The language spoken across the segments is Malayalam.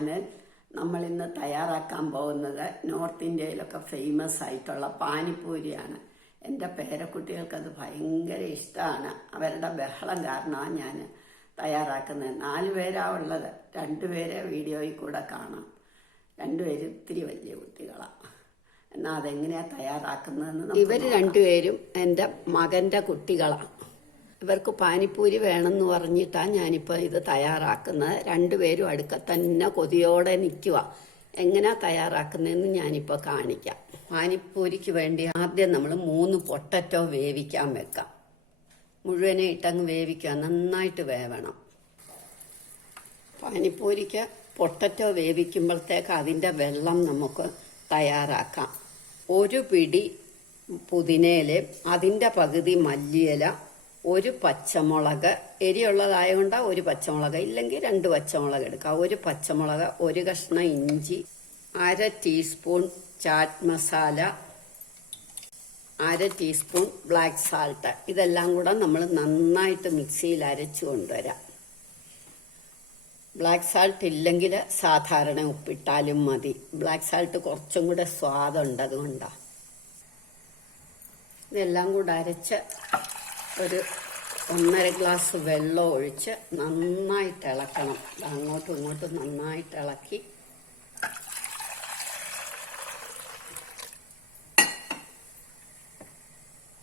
ചാനൽ. നമ്മൾ ഇന്ന് തയ്യാറാക്കാൻ പോകുന്നത് നോർത്ത് ഇന്ത്യയിലൊക്കെ ഫേമസ് ആയിട്ടുള്ള പാനിപ്പൂരിയാണ്. എൻ്റെ പേരക്കുട്ടികൾക്കത് ഭയങ്കര ഇഷ്ടമാണ്. അവരുടെ ബഹളം കാരണമാണ് ഞാൻ തയ്യാറാക്കുന്നത്. 4 പേരാണ് ഉള്ളത്. 2 പേരെ വീഡിയോയിൽ കൂടെ കാണാം. 2 പേരും ഇത്തിരി വലിയ കുട്ടികളാണ്. എന്നാൽ അതെങ്ങനെയാണ് തയ്യാറാക്കുന്നതെന്ന് ഇവർ 2 പേരും എൻ്റെ മകൻ്റെ കുട്ടികളാണ്. ഇവർക്ക് പാനിപ്പൂരി വേണമെന്ന് പറഞ്ഞിട്ടാണ് ഞാനിപ്പോൾ ഇത് തയ്യാറാക്കുന്നത്. 2 പേരും അടുക്ക തന്നെ കൊതിയോടെ നിൽക്കുക. എങ്ങനെയാ തയ്യാറാക്കുന്നതെന്ന് ഞാനിപ്പോൾ കാണിക്കാം. പാനിപ്പൂരിക്ക് വേണ്ടി ആദ്യം നമ്മൾ 3 പൊട്ടറ്റോ വേവിക്കാൻ വെക്കാം. മുഴുവനെ ഇട്ടങ്ങ് വേവിക്കുക, നന്നായിട്ട് വേവണം. പാനിപ്പൂരിക്ക് പൊട്ടറ്റോ വേവിക്കുമ്പോഴത്തേക്ക് അതിൻ്റെ വെള്ളം നമുക്ക് തയ്യാറാക്കാം. 1 പിടി പുതിനയില, അതിൻ്റെ പകുതി മല്ലിയില, 1 പച്ചമുളക്, എരിയുള്ളതായതുകൊണ്ട് 1 പച്ചമുളക്, ഇല്ലെങ്കിൽ 2 പച്ചമുളക് എടുക്കാം. 1 പച്ചമുളക്, 1 കഷ്ണം ഇഞ്ചി, 1/2 teaspoon chat masala, 1/2 teaspoon black salt. ഇതെല്ലാം കൂടെ നമ്മൾ നന്നായിട്ട് മിക്സിയിൽ അരച്ചു കൊണ്ടുവരാം. ബ്ലാക്ക് സാൾട്ട് ഇല്ലെങ്കിൽ സാധാരണ ഉപ്പിട്ടാലും മതി. ബ്ലാക്ക് സാൾട്ട് കുറച്ചും കൂടെ സ്വാദുണ്ട്, അതുകൊണ്ടാണ്. ഇതെല്ലാം കൂടെ അരച്ച് ഒരു 1.5 ഗ്ലാസ് വെള്ളം ഒഴിച്ച് നന്നായിട്ട് ഇളക്കണം. അങ്ങോട്ടും ഇങ്ങോട്ടും നന്നായിട്ട് ഇളക്കി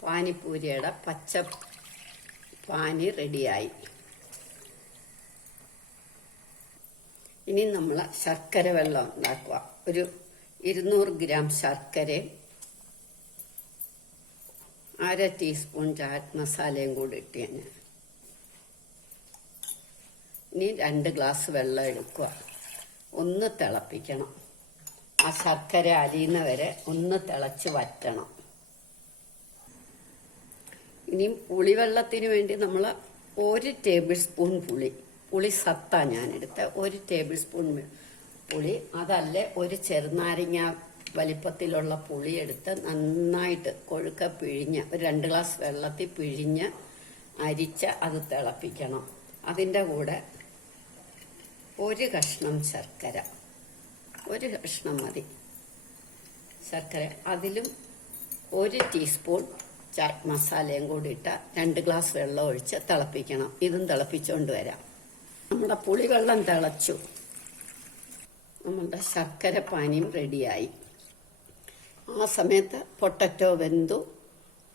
പാനിപ്പൂരിയുടെ പച്ച പാനി റെഡിയായി. ഇനി നമ്മൾ ശർക്കര വെള്ളം ഉണ്ടാക്കുക. ഒരു 200 ഗ്രാം ശർക്കരയും 1/2 ടീസ്പൂൺ ചാറ്റ് മസാലയും കൂടി ഇട്ട് ഞാൻ ഇനി 2 ഗ്ലാസ് വെള്ളം എടുക്കുക. ഒന്ന് തിളപ്പിക്കണം. ആ ശർക്കര അലിയുന്ന വരെ ഒന്ന് തിളച്ച് വറ്റണം. ഇനി പുളിവെള്ളത്തിന് വേണ്ടി നമ്മൾ 1 ടേബിൾ സ്പൂൺ പുളി സത്താ ഞാനെടുത്ത് 1 ടേബിൾ സ്പൂൺ പുളി, അതല്ലേ 1 ചെറുനാരങ്ങ വലിപ്പത്തിലുള്ള പുളി എടുത്ത് നന്നായിട്ട് കൊഴുക്ക പിഴിഞ്ഞ് ഒരു 2 ഗ്ലാസ് വെള്ളത്തിൽ പിഴിഞ്ഞ് അരിച്ച് അത് തിളപ്പിക്കണം. അതിൻ്റെ കൂടെ 1 കഷ്ണം ശർക്കര, 1 കഷ്ണം മതി ശർക്കര, അതിലും 1 ടീസ്പൂൺ ചാറ്റ് മസാലയും കൂടി ഇട്ട് 2 ഗ്ലാസ് വെള്ളം ഒഴിച്ച് തിളപ്പിക്കണം. ഇതും തിളപ്പിച്ചുകൊണ്ട് വരാം. നമ്മുടെ പുളിവെള്ളം തിളച്ചു, നമ്മളുടെ ശർക്കര പാനിയും റെഡിയായി. ആ സമയത്ത് പൊട്ടറ്റോ വെന്തു,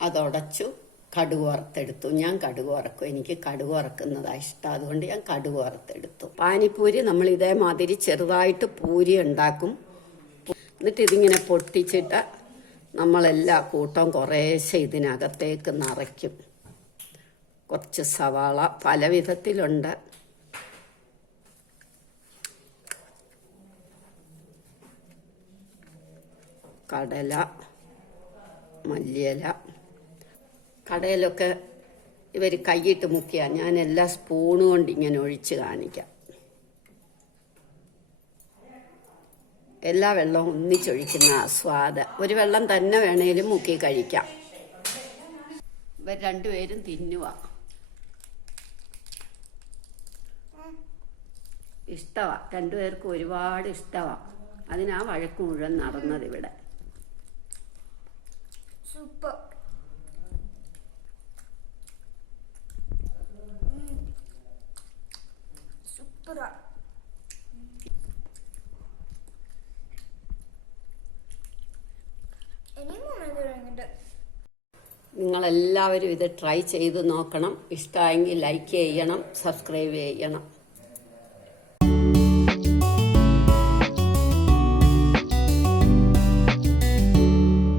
അതുടച്ചു കടുക് വറുത്തെടുത്തു. ഞാൻ കടുക് വറക്കും, എനിക്ക് കടുക് വറക്കുന്നതാണ് ഇഷ്ടം, അതുകൊണ്ട് ഞാൻ കടുക് വറുത്തെടുത്തു. പാനിപ്പൂരി നമ്മൾ ഇതേമാതിരി ചെറുതായിട്ട് പൂരി ഉണ്ടാക്കും. എന്നിട്ട് ഇതിങ്ങനെ പൊട്ടിച്ചിട്ട് നമ്മളെല്ലാ കൂട്ടവും കുറേശ്ശെ ഇതിനകത്തേക്ക് നിറയ്ക്കും. കുറച്ച് സവാള, പല വിധത്തിലുണ്ട്. കടല, മല്ലിയില. കടയിലൊക്കെ ഇവർ കൈയിട്ട് മുക്കിയ, ഞാൻ എല്ലാ സ്പൂണും കൊണ്ട് ഇങ്ങനെ ഒഴിച്ച് കാണിക്കാം. എല്ലാ വെള്ളവും ഒന്നിച്ചൊഴിക്കുന്ന സ്വാദ്. ഒരു വെള്ളം തന്നെ വേണേലും മുക്കി കഴിക്കാം. ഇവർ 2 പേരും തിന്നുക. ഇഷ്ടമാണ്, 2 പേർക്കും ഒരുപാട് ഇഷ്ടമാണ്. അതിനാ വഴക്ക് മുഴുവൻ നടന്നത് ഇവിടെ. സൂപ്പർ. സൂപ്പറാ. നിങ്ങളെല്ലാവരും ഇത് ട്രൈ ചെയ്ത് നോക്കണം. ഇഷ്ടമായെങ്കിൽ ലൈക്ക് ചെയ്യണം, സബ്സ്ക്രൈബ് ചെയ്യണം.